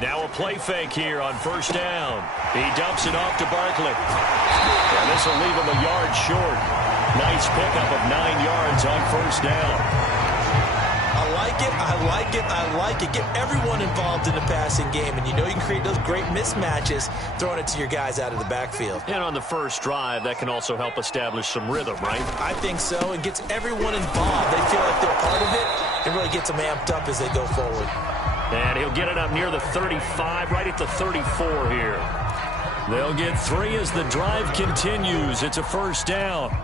Now a play fake here on first down. He dumps it off to Barkley. And this will leave him a yard short. Nice pickup of 9 yards on first down. I like it, I like it, I like it. Get everyone involved in the passing game, and you know you can create those great mismatches throwing it to your guys out of the backfield. And on the first drive, that can also help establish some rhythm, right? I think so. It gets everyone involved. They feel like they're part of it. It really gets them amped up as they go forward. And he'll get it up near the 35, right at the 34 here. They'll get 3 as the drive continues. It's a first down.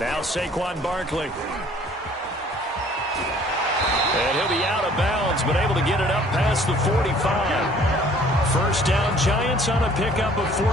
Now Saquon Barkley. And he'll be out of bounds, but able to get it up past the 45. First down, Giants on a pickup of 14.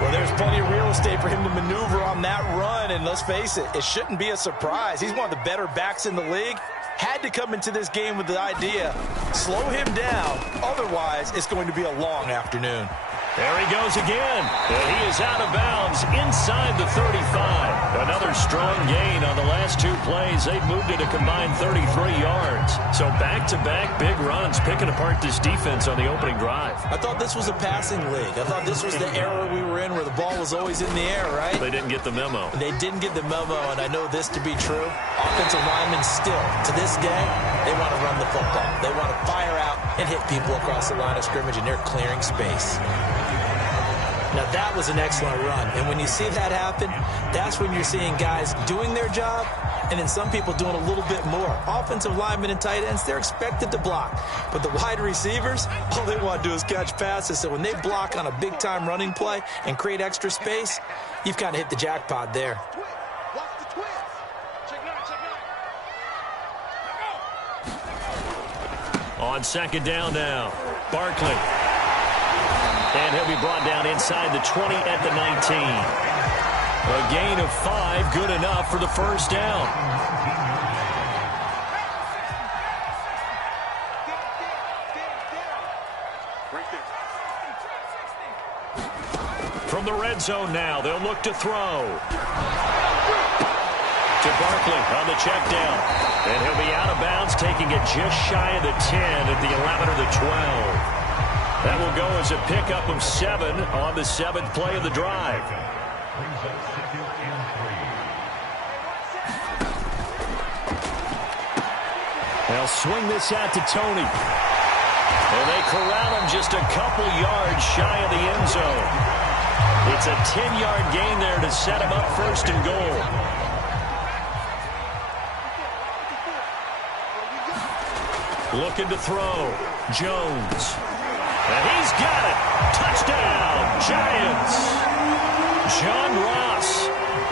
Well, there's plenty of real estate for him to maneuver on that run, and let's face it, it shouldn't be a surprise. He's one of the better backs in the league. Had to come into this game with the idea, slow him down, otherwise it's going to be a long afternoon. There he goes again, and he is out of bounds inside the 35. Another strong gain on the last 2 plays. They've moved it a combined 33 yards. So back-to-back big runs, picking apart this defense on the opening drive. I thought this was a passing league. I thought this was the era we were in where the ball was always in the air, right? They didn't get the memo. They didn't get the memo, and I know this to be true. Offensive linemen still, to this day, they want to run the football. They want to fire out and hit people across the line of scrimmage, and they're clearing space. Now, that was an excellent run. And when you see that happen, that's when you're seeing guys doing their job and then some people doing a little bit more. Offensive linemen and tight ends, they're expected to block. But the wide receivers, all they want to do is catch passes. So when they block on a big-time running play and create extra space, you've kind of hit the jackpot there. On second down now, Barkley. And he'll be brought down inside the 20 at the 19. A gain of 5, good enough for the first down. From the red zone now, they'll look to throw. To Barkley on the check down. And he'll be out of bounds, taking it just shy of the 10 at the 11 or the 12. That will go as a pickup of 7 on the 7th play of the drive. They'll swing this out to Tony. And they corral him just a couple yards shy of the end zone. It's a 10-yard gain there to set him up first and goal. Looking to throw. Jones. And he's got it. Touchdown, Giants. John Ross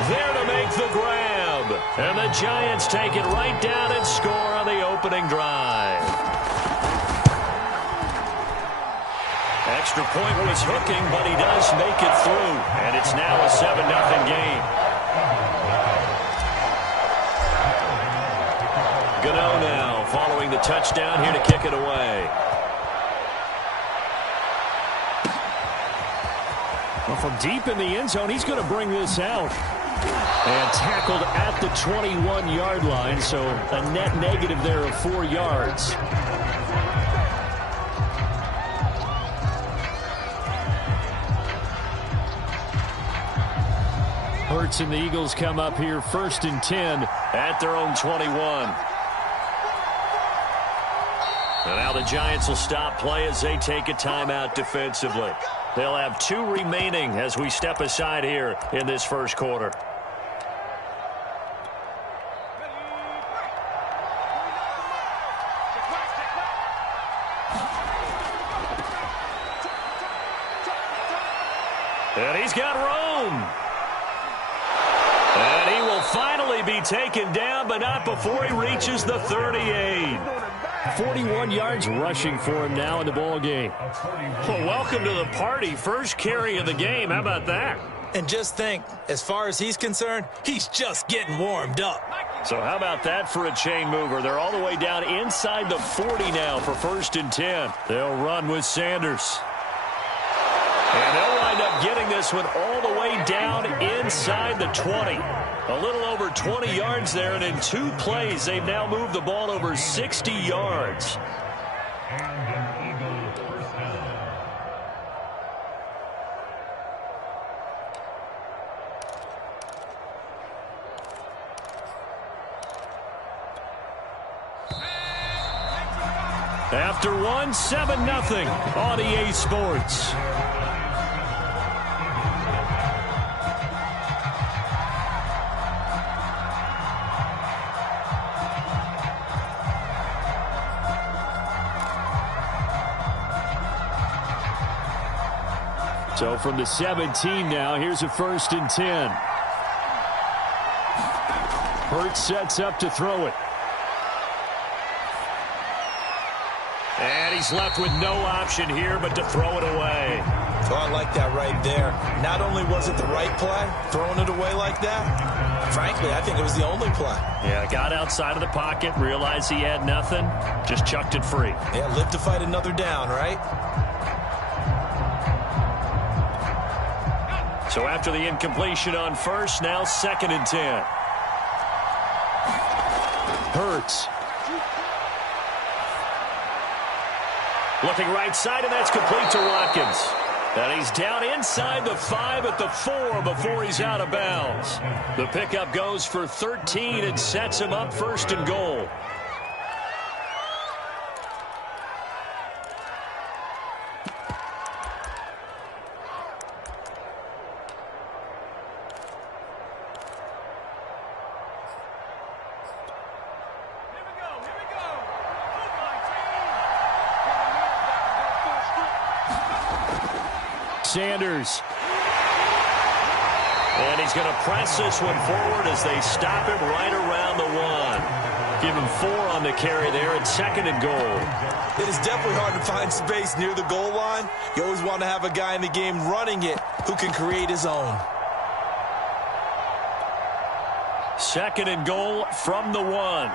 there to make the grab. And the Giants take it right down and score on the opening drive. Extra point was hooking, but he does make it through. And it's now a 7-0 game. Gano now following the touchdown here to kick it away. Well, from deep in the end zone, he's going to bring this out. And tackled at the 21-yard line, so a net negative there of 4 yards. Hurts and the Eagles come up here 1st and 10 at their own 21. And now the Giants will stop play as they take a timeout defensively. They'll have 2 remaining as we step aside here in this first quarter. And he's got room. And he will finally be taken down, but not before he reaches the 38. 41 yards rushing for him now in the ball game. Well, welcome to the party. First carry of the game. How about that? And just think, as far as he's concerned, he's just getting warmed up. So how about that for a chain mover? They're all the way down inside the 40 now for 1st and 10. They'll run with Sanders. And they'll wind up getting this one all the way down inside the 20. A little over 20 yards there, and in 2 plays, they've now moved the ball over 60 yards. After one, 7-0 on EA Sports. So from the 17 now, here's a 1st and 10. Hurts sets up to throw it. And he's left with no option here but to throw it away. So I like that right there. Not only was it the right play, throwing it away like that, frankly, I think it was the only play. Yeah, got outside of the pocket, realized he had nothing, just chucked it free. Yeah, live to fight another down, right? So after the incompletion on 1st, now 2nd and 10. Hurts. Looking right side, and that's complete to Watkins. And he's down inside the 5 at the 4 before he's out of bounds. The pickup goes for 13 and sets him up 1st and goal. Sanders. And he's going to press this one forward as they stop him right around the 1. Give him 4 on the carry there at 2nd and goal. It is definitely hard to find space near the goal line. You always want to have a guy in the game running it who can create his own. 2nd and goal from the 1.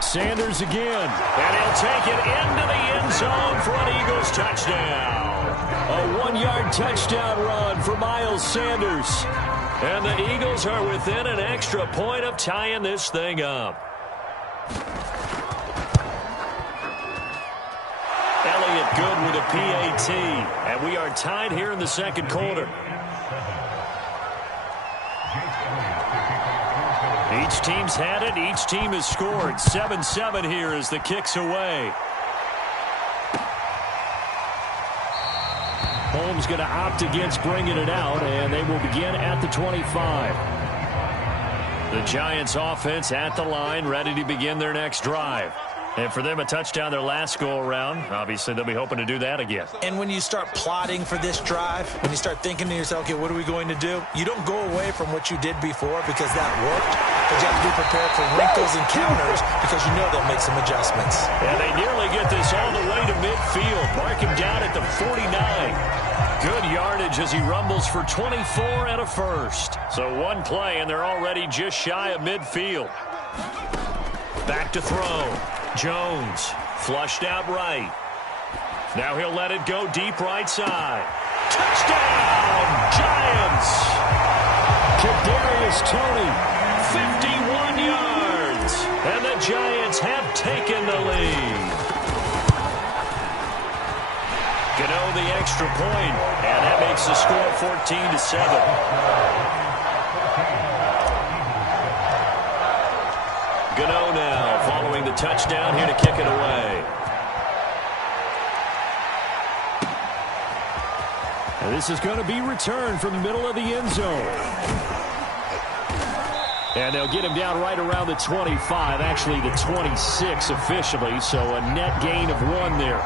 Sanders again, and he'll take it into the end zone for an Eagles touchdown. A 1-yard touchdown run for Miles Sanders. And the Eagles are within an extra point of tying this thing up. Elliott good with a PAT, and we are tied here in the 2nd quarter. Each team's had it. Each team has scored. 7-7 here as the kick's away. Holmes going to opt against bringing it out, and they will begin at the 25. The Giants offense at the line, ready to begin their next drive. And for them, a touchdown their last go-around. Obviously, they'll be hoping to do that again. And when you start plotting for this drive, when you start thinking to yourself, okay, what are we going to do? You don't go away from what you did before because that worked. But you have to be prepared for wrinkles and counters because you know they'll make some adjustments. And they nearly get this all the way to midfield. Mark him down at the 49. Good yardage as he rumbles for 24 and a 1st. So 1 play, and they're already just shy of midfield. Back to throw. Jones flushed out right. Now he'll let it go deep right side. Touchdown, Giants! Kadarius Toney, 51 yards. And the Giants have taken the lead. Gano the extra point, and that makes the score 14-7. Gano now following the touchdown here to kick it away. And this is going to be returned from the middle of the end zone. And they'll get him down right around the 25, actually the 26 officially, so a net gain of 1 there.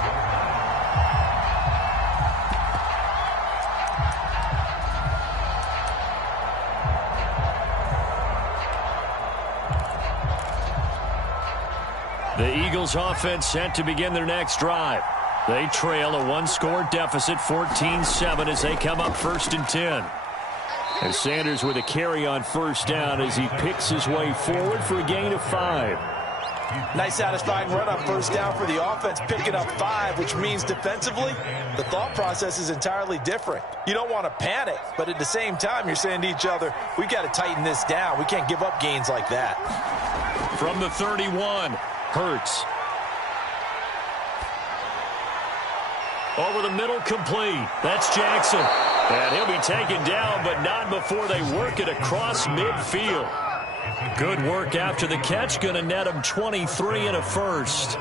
The Eagles offense set to begin their next drive. They trail a 1-score deficit, 14-7, as they come up 1st and 10. And Sanders with a carry on first down as he picks his way forward for a gain of 5. Nice satisfying run on first down for the offense, picking up 5, which means defensively, the thought process is entirely different. You don't want to panic, but at the same time, you're saying to each other, we've got to tighten this down. We can't give up gains like that. From the 31, Hurts. Over the middle, complete. That's Jackson. And he'll be taken down, but not before they work it across midfield. Good work after the catch. Going to net him 23 and a first.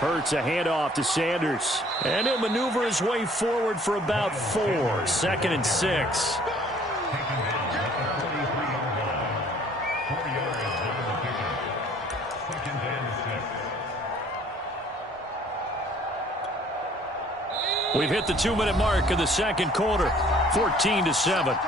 Hurts a handoff to Sanders. And he'll maneuver his way forward for about 4. 2nd and 6. We've hit the 2-minute mark of the second quarter. 14-7.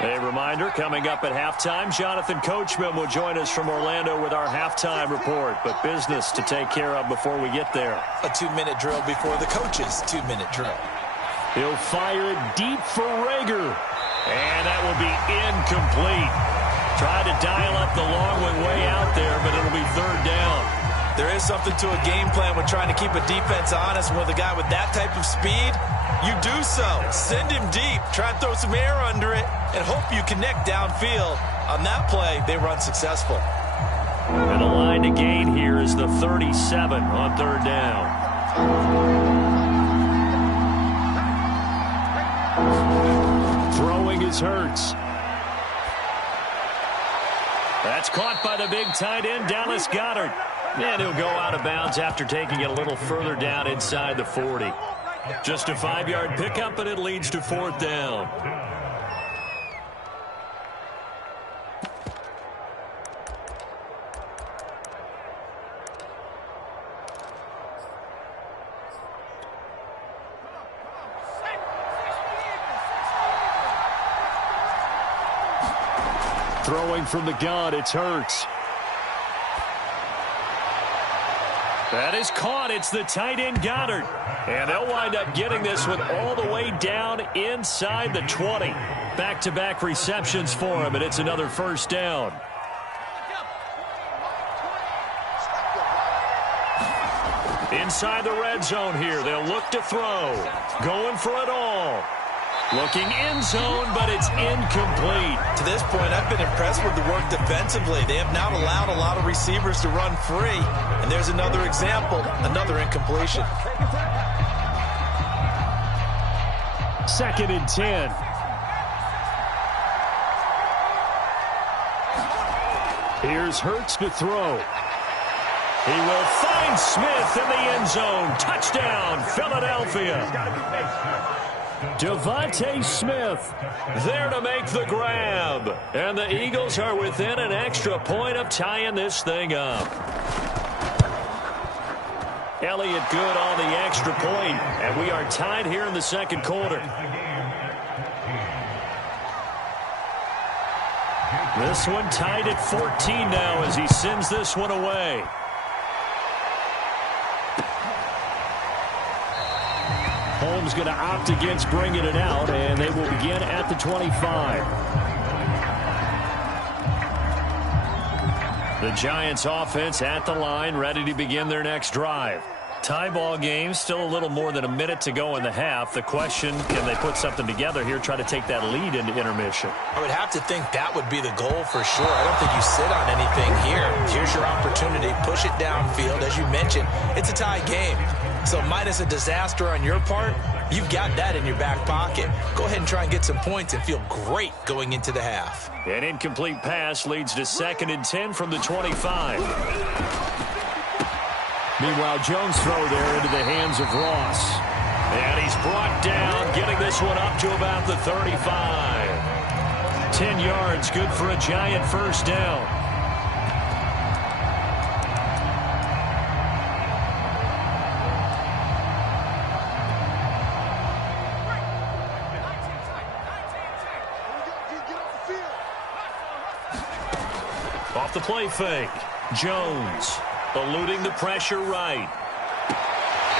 A reminder, coming up at halftime, Jonathan Coachman will join us from Orlando with our halftime report. But business to take care of before we get there. A 2-minute drill before the coach's 2-minute drill. He'll fire it deep for Rager. And that will be incomplete. Tried to dial up the long way out there, but it'll be 3rd down. There is something to a game plan with trying to keep a defense honest. With a guy with that type of speed, you do so. Send him deep. Try and throw some air under it and hope you connect downfield. On that play, they run successful. And the line to gain here is the 37 on 3rd down. Throwing is Hurts. That's caught by the big tight end, Dallas Goedert. And he'll go out of bounds after taking it a little further down inside the 40. Just a 5-yard pickup, and it leads to 4th down. Throwing from the gun, it's Hurts. That is caught. It's the tight end, Goddard. And they'll wind up getting this one all the way down inside the 20. Back-to-back receptions for him, and it's another 1st down. Inside the red zone here. They'll look to throw. Going for it all. Looking end zone, but it's incomplete. To this point, I've been impressed with the work defensively. They have not allowed a lot of receivers to run free. And there's another example, another incompletion. 2nd and 10. Here's Hurts to throw. He will find Smith in the end zone. Touchdown, Philadelphia. Devontae Smith there to make the grab. And the Eagles are within an extra point of tying this thing up. Elliott good on the extra point, and we are tied here in the second quarter. This one tied at 14 now as he sends this one away. Holmes going to opt against bringing it out, and they will begin at the 25. The Giants offense at the line, ready to begin their next drive. Tie ball game, still a little more than a minute to go in the half. The question, can they put something together here, try to take that lead into intermission? I would have to think that would be the goal for sure. I don't think you sit on anything here. Here's your opportunity. Push it downfield. As you mentioned, it's a tie game. So minus a disaster on your part, you've got that in your back pocket. Go ahead and try and get some points and feel great going into the half. An incomplete pass leads to 2nd and 10 from the 25. Meanwhile, Jones throw there into the hands of Ross. And he's brought down, getting this one up to about the 35. 10 yards, good for a Giant 1st down. the play fake. Jones eluding the pressure right.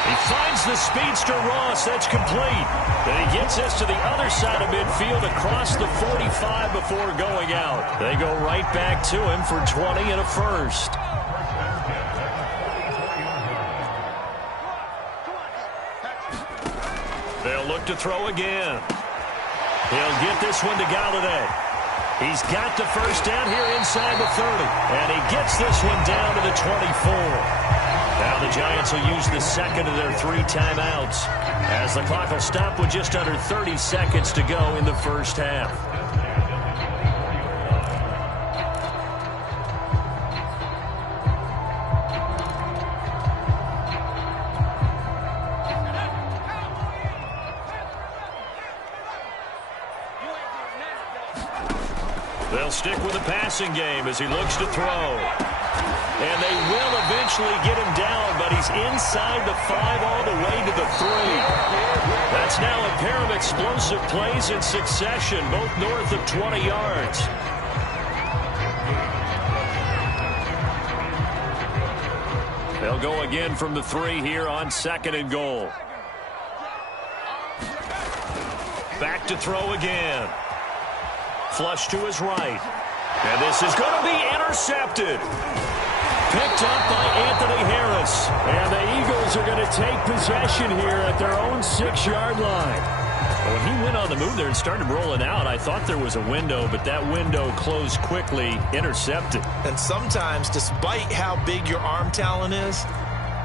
He finds the speedster Ross. That's complete. And he gets us to the other side of midfield across the 45 before going out. They go right back to him for 20 and a first. They'll look to throw again. He'll get this one to Galladay. He's got the first down here inside the 30. And he gets this one down to the 24. Now the Giants will use the second of their 3 timeouts as the clock will stop with just under 30 seconds to go in the first half. They'll stick with the passing game as he looks to throw. And they will eventually get him down, but he's inside the 5 all the way to the 3. That's now a pair of explosive plays in succession, both north of 20 yards. They'll go again from the 3 here on 2nd and goal. Back to throw again. Flush to his right. And this is going to be intercepted. Picked up by Anthony Harris. And the Eagles are going to take possession here at their own 6-yard line. When he went on the move there and started rolling out, I thought there was a window, but that window closed quickly, intercepted. And sometimes, despite how big your arm talent is,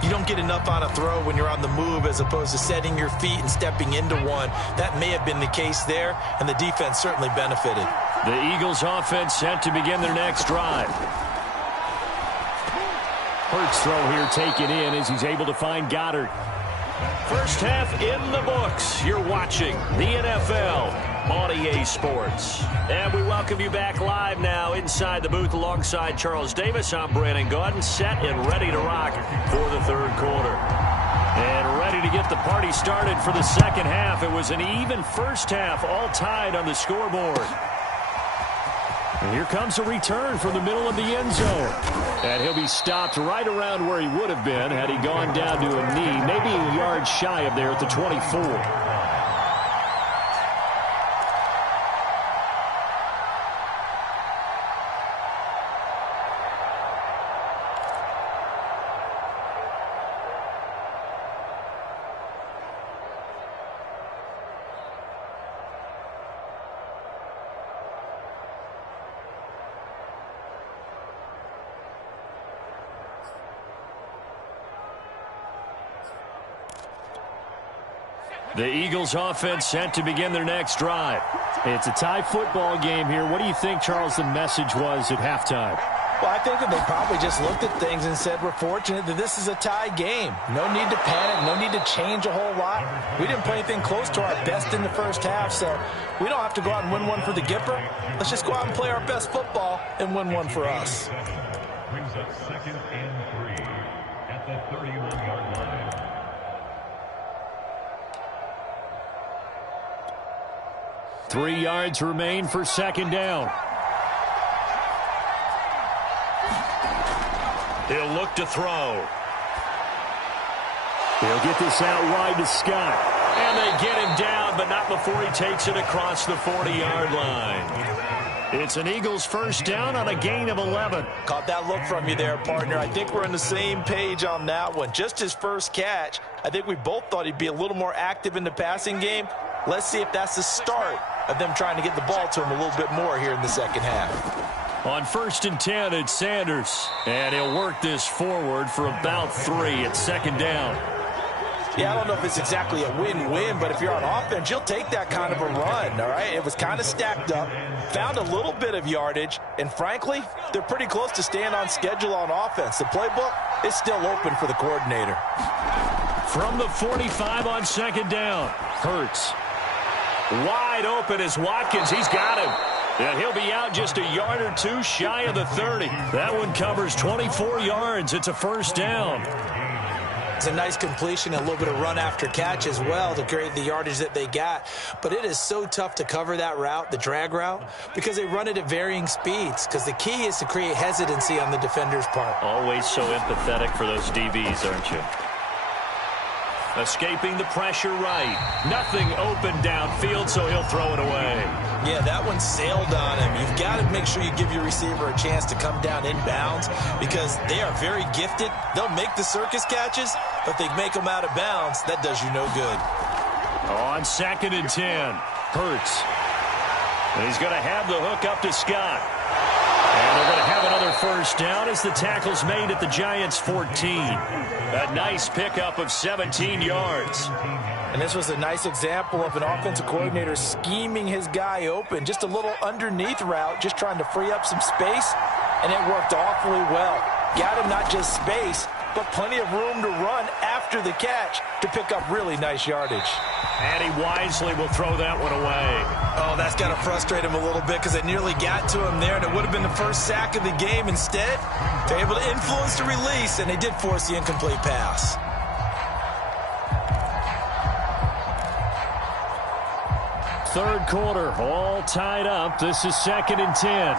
you don't get enough on a throw when you're on the move as opposed to setting your feet and stepping into one. That may have been the case there, and the defense certainly benefited. The Eagles offense set to begin their next drive. Hurts throw here taken in as he's able to find Goddard. First half in the books. You're watching the NFL on EA Sports. And we welcome you back live now inside the booth alongside Charles Davis. I'm Brandon Gaudin, set and ready to rock for the third quarter. And ready to get the party started for the second half. It was an even first half, all tied on the scoreboard. And here comes a return from the middle of the end zone. And he'll be stopped right around where he would have been had he gone down to a knee, maybe a yard shy of there at the 24. The Eagles offense set to begin their next drive. It's a tie football game here. What do you think, Charles, the message was at halftime? Well, I think that they probably just looked at things and said, we're fortunate that this is a tie game. No need to panic, no need to change a whole lot. We didn't play anything close to our best in the first half, so we don't have to go out and win one for the Gipper. Let's just go out and play our best football and win one for us. Brings up 2nd and 3 at the 31-yard line. Three yards remain for second down. He'll look to throw. He'll get this out wide to Scott. And they get him down, but not before he takes it across the 40-yard line. It's an Eagles first down on a gain of 11. Caught that look from you there, partner. I think we're on the same page on that one. Just his first catch. I think we both thought he'd be a little more active in the passing game. Let's see if that's the start of them trying to get the ball to him a little bit more here in the second half. On 1st and 10, it's Sanders. And he'll work this forward for about 3 at second down. Yeah, I don't know if it's exactly a win-win, but if you're on offense, you'll take that kind of a run, all right? It was kind of stacked up, found a little bit of yardage, and frankly, they're pretty close to staying on schedule on offense. The playbook is still open for the coordinator. From the 45 on second down, Hurts. Wide open is Watkins. He's got him. And he'll be out just a yard or two shy of the 30. That one covers 24 yards. It's a first down. It's a nice completion, a little bit of run after catch as well to create the yardage that they got. But it is so tough to cover that route, the drag route, because they run it at varying speeds. Because the key is to create hesitancy on the defender's part. Always so empathetic for those DBs, aren't you? Escaping the pressure right. Nothing open downfield, so he'll throw it away. Yeah, that one sailed on him. You've got to make sure you give your receiver a chance to come down inbounds because they are very gifted. They'll make the circus catches, but they make them out of bounds. That does you no good. On 2nd and 10, Hurts. And he's going to have the hook up to Scott. And they're going to have another first down as the tackle's made at the Giants' 14. A nice pickup of 17 yards. And this was a nice example of an offensive coordinator scheming his guy open. Just a little underneath route, just trying to free up some space, and it worked awfully well. Got him not just space, but plenty of room to run after the catch to pick up really nice yardage. And he wisely will throw that one away. Oh, that's got to frustrate him a little bit because it nearly got to him there, and it would have been the first sack of the game. Instead, they're able to influence the release, and they did force the incomplete pass. Third quarter, all tied up. This is 2nd and 10.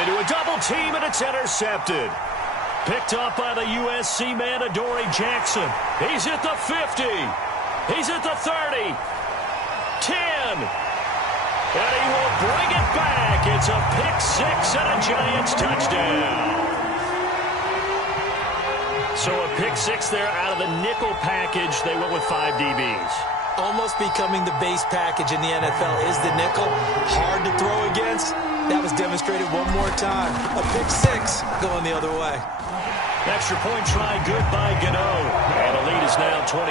Into a double team, and it's intercepted. Picked up by the USC man, Adoree Jackson. He's at the 50. He's at the 30. 10. And he will bring it back. It's a pick six and a Giants touchdown. So a pick six there out of the nickel package. They went with 5 DBs. Almost becoming the base package in the NFL is the nickel. Hard to throw against. That was demonstrated one more time. A pick six going the other way. Extra point try good by Gano. And the lead is now 21-14.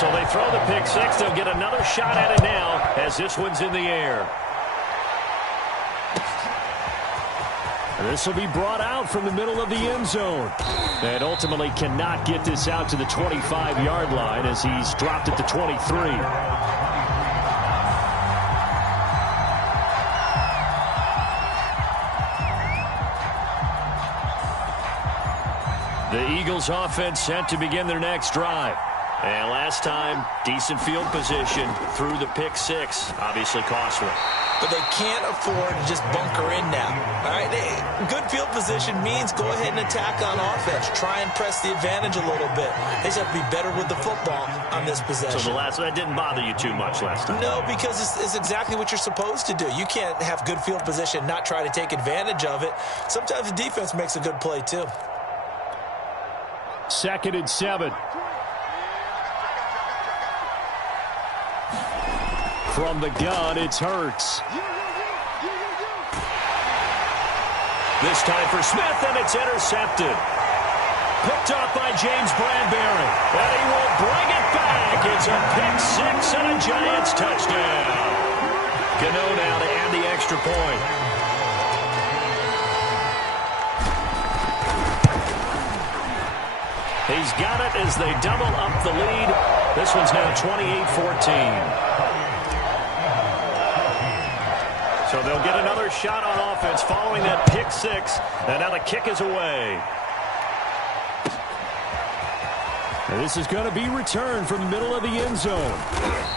So they throw the pick six. They'll get another shot at it now as this one's in the air. This will be brought out from the middle of the end zone. And ultimately cannot get this out to the 25-yard line as he's dropped at the 23. The Eagles offense set to begin their next drive. And last time, decent field position through the pick six. Obviously costly. But they can't afford to just bunker in now. All right, good field position means go ahead and attack on offense. Try and press the advantage a little bit. They just have to be better with the football on this possession. So that didn't bother you too much last time? No, because it's exactly what you're supposed to do. You can't have good field position, not try to take advantage of it. Sometimes the defense makes a good play too. 2nd and 7. From the gun, it's Hurts. This time for Smith, and it's intercepted. Picked up by James Bradbury. And he will bring it back. It's a pick six and a Giants touchdown. Gano now to add the extra point. He's got it as they double up the lead. This one's now 28-14. So they'll get another shot on offense following that pick six. And now the kick is away. And this is going to be returned from the middle of the end zone.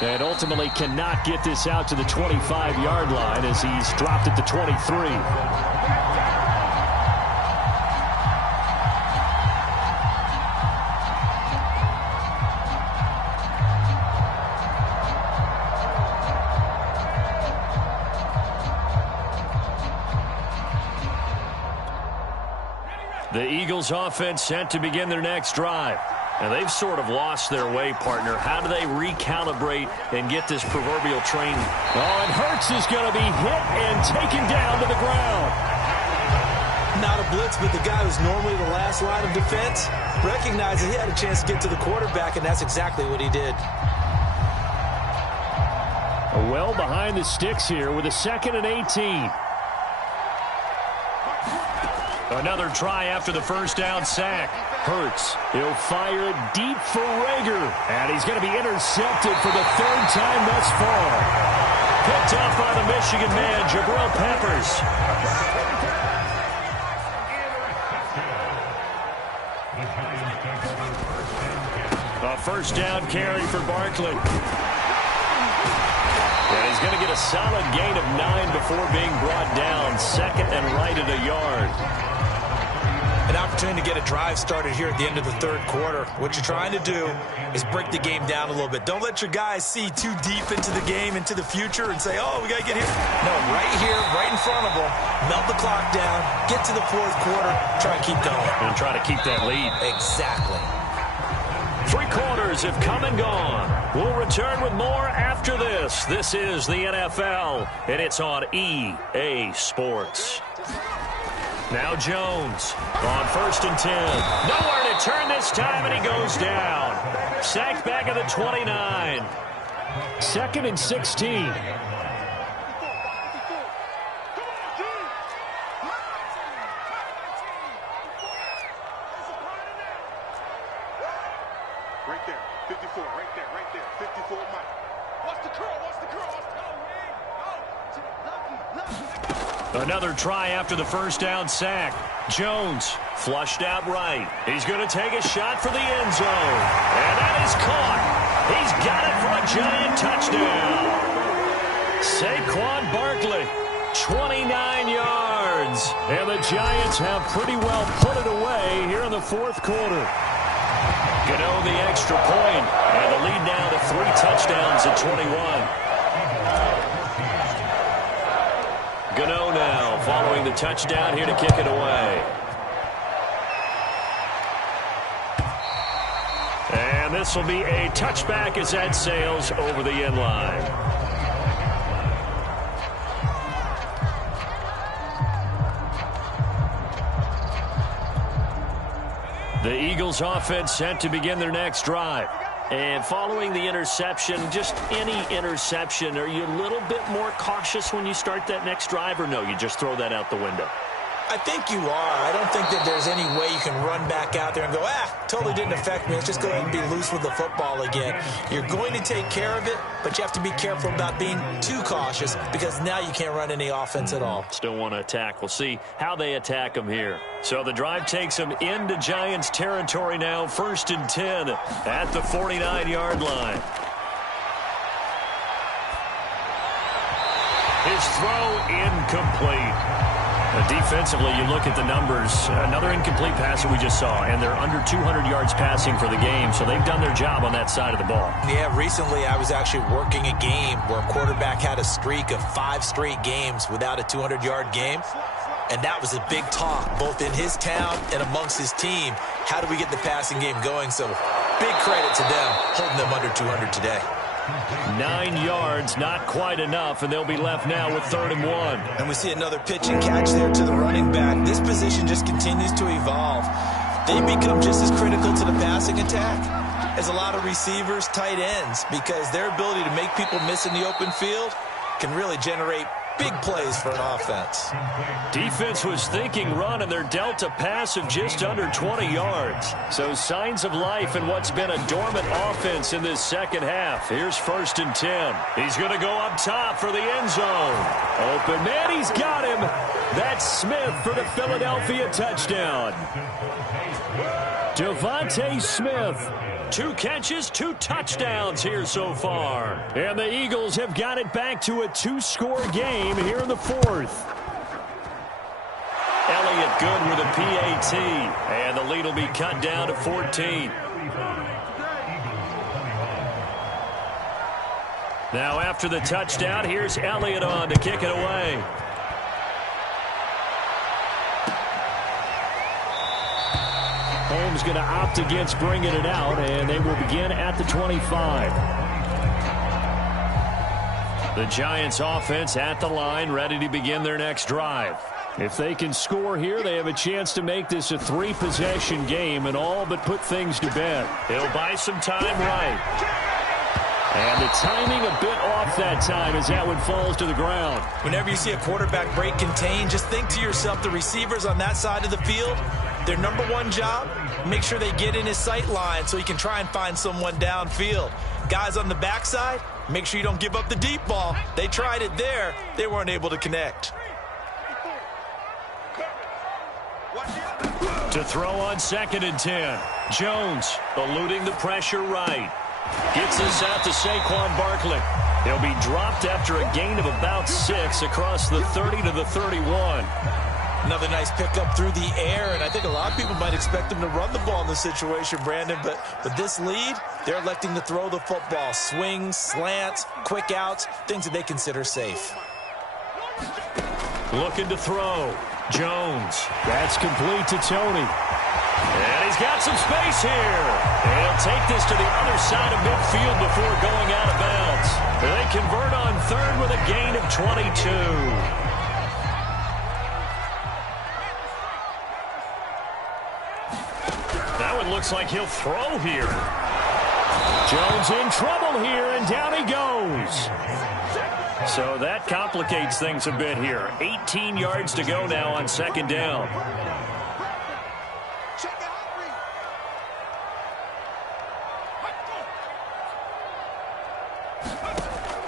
And ultimately cannot get this out to the 25-yard line as he's dropped at the 23. The Eagles offense set to begin their next drive. And they've sort of lost their way, partner. How do they recalibrate and get this proverbial train? Oh, and Hurts is going to be hit and taken down to the ground. Not a blitz, but the guy who's normally the last line of defense recognized that he had a chance to get to the quarterback, and that's exactly what he did. Well behind the sticks here with a 2nd and 18. Another try after the first down sack. Hurts. He'll fire it deep for Rager. And he's going to be intercepted for the third time thus far. Picked off by the Michigan man, Jabril Peppers. A first down carry for Barkley. And he's going to get a solid gain of 9 before being brought down. Second and right at a yard. An opportunity to get a drive started here at the end of the third quarter. What you're trying to do is break the game down a little bit. Don't let your guys see too deep into the game, into the future, and say, oh, we got to get here. No, right here, right in front of them, melt the clock down, get to the fourth quarter, try and keep going. And try to keep that lead. Exactly. 3 quarters have come and gone. We'll return with more after this. This is the NFL, and it's on EA Sports. Now Jones on 1st and 10. Nowhere to turn this time, and he goes down. Sacked back at the 29. 2nd and 16. Right there, 54, right there, 54, Mike. Watch the curl, watch the curl, watch the curl. Another try after the first down sack. Jones flushed out right. He's going to take a shot for the end zone. And that is caught. He's got it for a giant touchdown. Saquon Barkley, 29 yards. And the Giants have pretty well put it away here in the fourth quarter. Gano the extra point, and the lead now to 3 touchdowns at 21. Gano now following the touchdown here to kick it away. And this will be a touchback as that sails over the end line. The Eagles offense set to begin their next drive. And following the interception, just any interception, are you a little bit more cautious when you start that next drive, or no, you just throw that out the window? I think you are. I don't think that there's any way you can run back out there and go, totally didn't affect me. Let's just go ahead and be loose with the football again. You're going to take care of it, but you have to be careful about being too cautious because now you can't run any offense at all. Still want to attack. We'll see how they attack them here. So the drive takes them into Giants territory now, 1st and 10 at the 49-yard line. His throw incomplete. Defensively, you look at the numbers. Another incomplete pass that we just saw, and they're under 200 yards passing for the game, so they've done their job on that side of the ball. Yeah, recently I was actually working a game where a quarterback had a streak of 5 straight games without a 200-yard game, and that was a big talk, both in his town and amongst his team. How do we get the passing game going? So big credit to them, holding them under 200 today. 9 yards, not quite enough, and they'll be left now with 3rd and 1. And we see another pitch and catch there to the running back. This position just continues to evolve. They become just as critical to the passing attack as a lot of receivers, tight ends, because their ability to make people miss in the open field can really generate big plays for an offense. Defense was thinking run, and they're dealt a pass of just under 20 yards. So signs of life in what's been a dormant offense in this second half. Here's 1st and 10. He's going to go up top for the end zone. Open man, he's got him. That's Smith for the Philadelphia touchdown. Devontae Smith. 2 catches, 2 touchdowns here so far. And the Eagles have got it back to a 2-score game here in the 4th. Elliott good with a PAT. And the lead will be cut down to 14. Now after the touchdown, here's Elliott on to kick it away. Holmes going to opt against bringing it out, and they will begin at the 25. The Giants offense at the line, ready to begin their next drive. If they can score here, they have a chance to make this a 3-possession game and all but put things to bed. He'll buy some time right. And the timing a bit off that time as that one falls to the ground. Whenever you see a quarterback break contain, just think to yourself, the receivers on that side of the field, Their number one job, make sure they get in his sight line so he can try and find someone downfield. Guys on the backside, make sure you don't give up the deep ball. They tried it there. They weren't able to connect. To throw on 2nd and 10. Jones eluding the pressure right. Gets this out to Saquon Barkley. He'll be dropped after a gain of about 6 across the 30 to the 31. Another nice pickup through the air, and I think a lot of people might expect him to run the ball in this situation, Brandon, but with this lead, they're electing to throw the football. Swings, slants, quick outs, things that they consider safe. Looking to throw. Jones. That's complete to Tony. And he's got some space here. And he'll take this to the other side of midfield before going out of bounds. They convert on 3rd with a gain of 22. That one looks like he'll throw here. Jones in trouble here, and down he goes. So that complicates things a bit here. 18 yards to go now on 2nd down.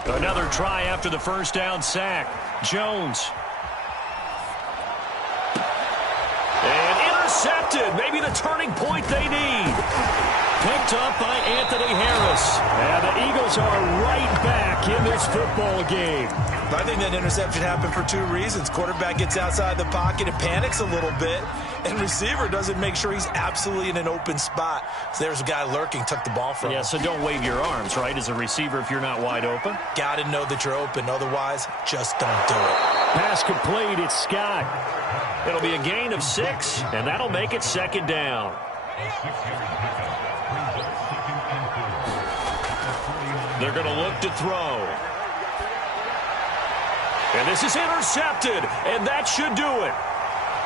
Another try after the 1st down sack. Jones. And intercepted. Maybe the turning point they need. Picked up by Anthony Harris. And the Eagles are right back in this football game. I think that interception happened for 2 reasons. Quarterback gets outside the pocket and panics a little bit, and receiver doesn't make sure he's absolutely in an open spot. So there's a guy lurking, took the ball from him. Yeah, so don't wave your arms, right, as a receiver if you're not wide open. Got to know that you're open. Otherwise, just don't do it. Pass complete. It's Scott. It'll be a gain of 6, and that'll make it 2nd down. They're going to look to throw. And this is intercepted, and that should do it.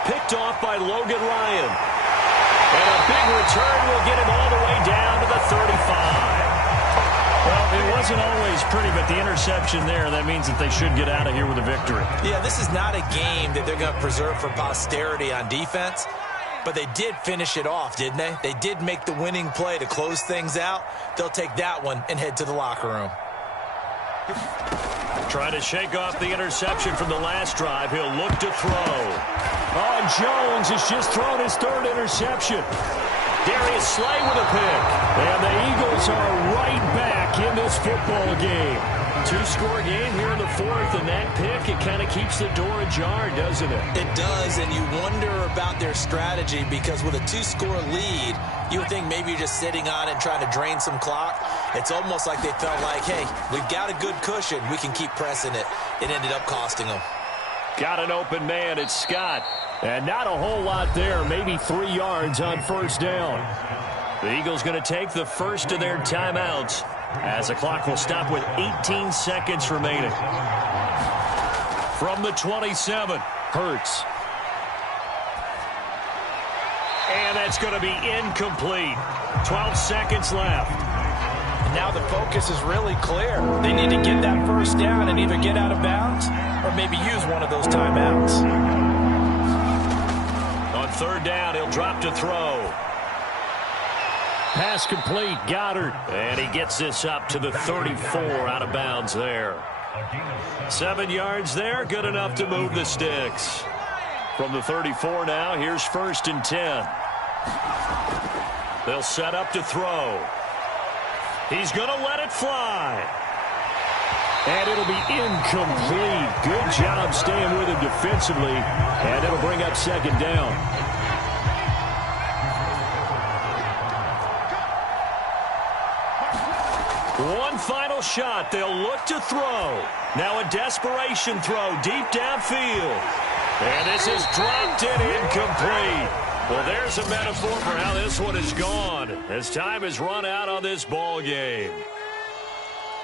Picked off by Logan Ryan. And a big return will get him all the way down to the 35. Well, it wasn't always pretty, but the interception there, that means that they should get out of here with a victory. Yeah, this is not a game that they're going to preserve for posterity on defense. But they did finish it off, didn't they? They did make the winning play to close things out. They'll take that one and head to the locker room. Trying to shake off the interception from the last drive. He'll look to throw. Oh, Jones has just thrown his 3rd interception. Darius Slay with a pick. And the Eagles are right back in this football game. 2-score game here in the 4th, and that pick, it kind of keeps the door ajar, doesn't it? It does, and you wonder about their strategy because with a 2-score lead, you would think maybe you're just sitting on it and trying to drain some clock. It's almost like they felt like, hey, we've got a good cushion. We can keep pressing it. It ended up costing them. Got an open man. It's Scott. And not a whole lot there, maybe 3 yards on 1st down. The Eagles going to take the first of their timeouts as the clock will stop with 18 seconds remaining. From the 27, Hurts. And that's going to be incomplete. 12 seconds left. And now the focus is really clear. They need to get that 1st down and either get out of bounds or maybe use one of those timeouts. On 3rd down, he'll drop to throw. Pass complete, Goddard. And he gets this up to the 34, out of bounds there. 7 yards there, good enough to move the sticks. From the 34 now, here's 1st and 10. They'll set up to throw. He's going to let it fly. And it'll be incomplete. Good job staying with him defensively. And it'll bring up 2nd down. One final shot. They'll look to throw. Now a desperation throw deep downfield. And this is dropped and incomplete. Well, there's a metaphor for how this one is gone as time has run out on this ball game.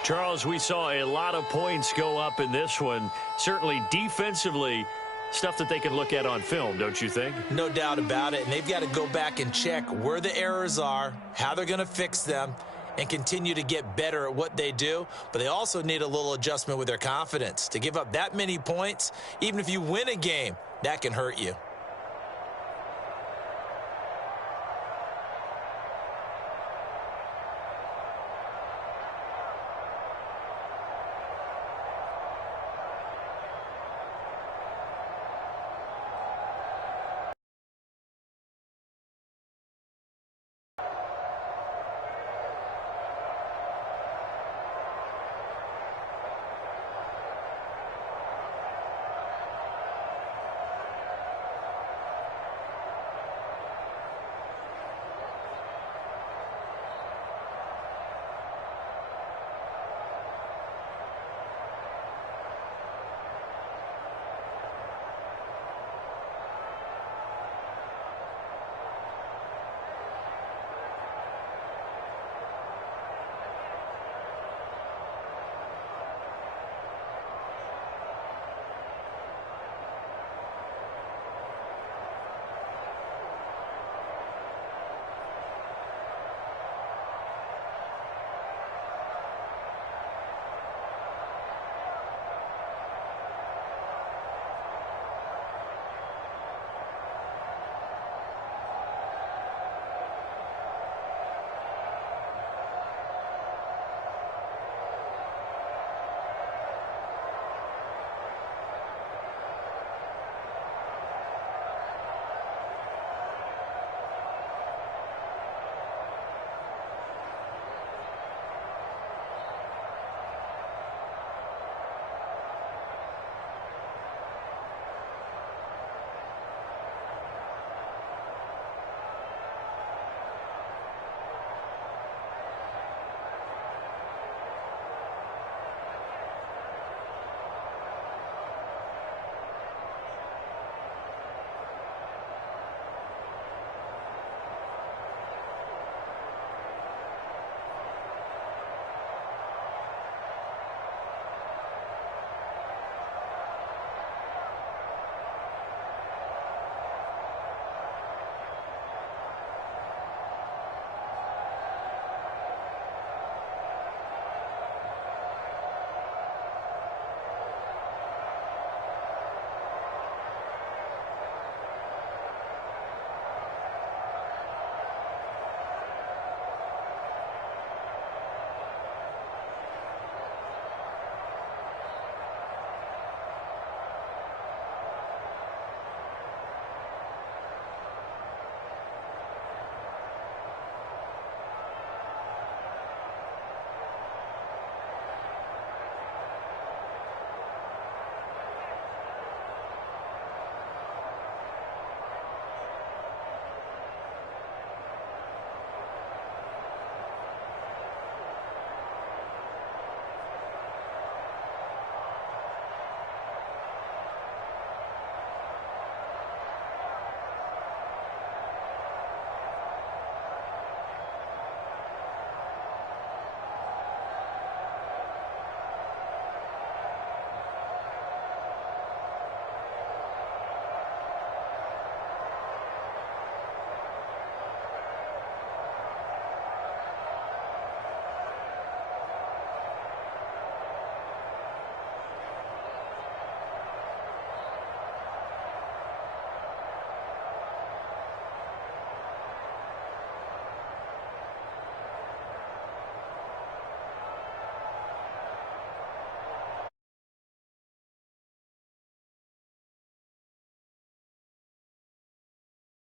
Charles, we saw a lot of points go up in this one. Certainly defensively, stuff that they can look at on film, don't you think? No doubt about it. And they've got to go back and check where the errors are, how they're going to fix them, and continue to get better at what they do. But they also need a little adjustment with their confidence. To give up that many points, even if you win a game, that can hurt you.